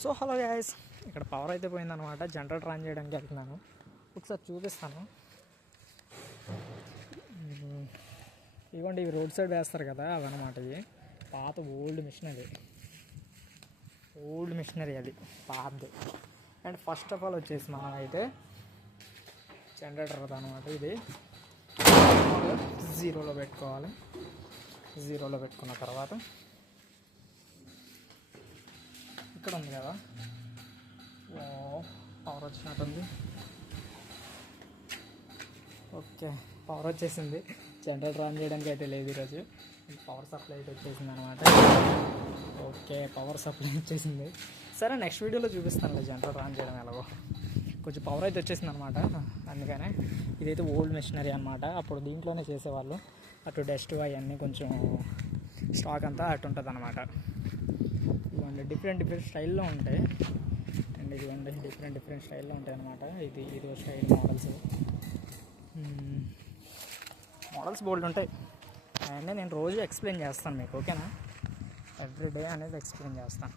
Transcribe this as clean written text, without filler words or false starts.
So hello guys, ఇక్కడ power అయితే పోయిందనమాట. Generator on చేయడానికి వెళ్తున్నాను, ఒకసారి చూపిస్తాను. ఇవ్వండి, ఇవి రోడ్ సైడ్ వేస్తారు కదా, అవన్నమాట. ఇవి పాత ఓల్డ్ మిషనరీ అది పాతది. అండ్ ఫస్ట్ ఆఫ్ ఆల్ వచ్చేసి మనం అయితే జనరేటర్ అనమాట. ఇది జీరోలో పెట్టుకోవాలి. జీరోలో పెట్టుకున్న తర్వాత ఇక్కడ ఉంది కదా, పవర్ వచ్చినట్టుంది. ఓకే, పవర్ వచ్చేసింది. జనరేటర్ ఆన్ చేయడానికి అయితే లేదు ఈరోజు. పవర్ సప్లై అయితే వచ్చేసింది అనమాట. ఓకే, పవర్ సప్లై వచ్చేసింది. సరే, నెక్స్ట్ వీడియోలో చూపిస్తాను జనరేటర్ ఆన్ చేయడం ఎలాగో. కొంచెం పవర్ అయితే వచ్చేసింది అనమాట. అందుకనే ఇదైతే ఓల్డ్ మిషనరీ అనమాట. అప్పుడు దీంట్లోనే చేసేవాళ్ళు. అటు డస్ట్ అవన్నీ కొంచెం స్టాక్ అంతా అటు ఉంటుంది అనమాట. ఇవ్వండి, డిఫరెంట్ స్టైల్లో ఉంటాయి. అండ్ ఇదిగోండి, డిఫరెంట్ స్టైల్లో ఉంటాయి అనమాట. ఇది స్టైల్ మోడల్స్ బోల్డ్ ఉంటాయి. అండ్ నేను రోజు ఎక్స్ప్లెయిన్ చేస్తాను మీకు, ఓకేనా? ఎవ్రీ డే అనేది ఎక్స్ప్లెయిన్ చేస్తాను.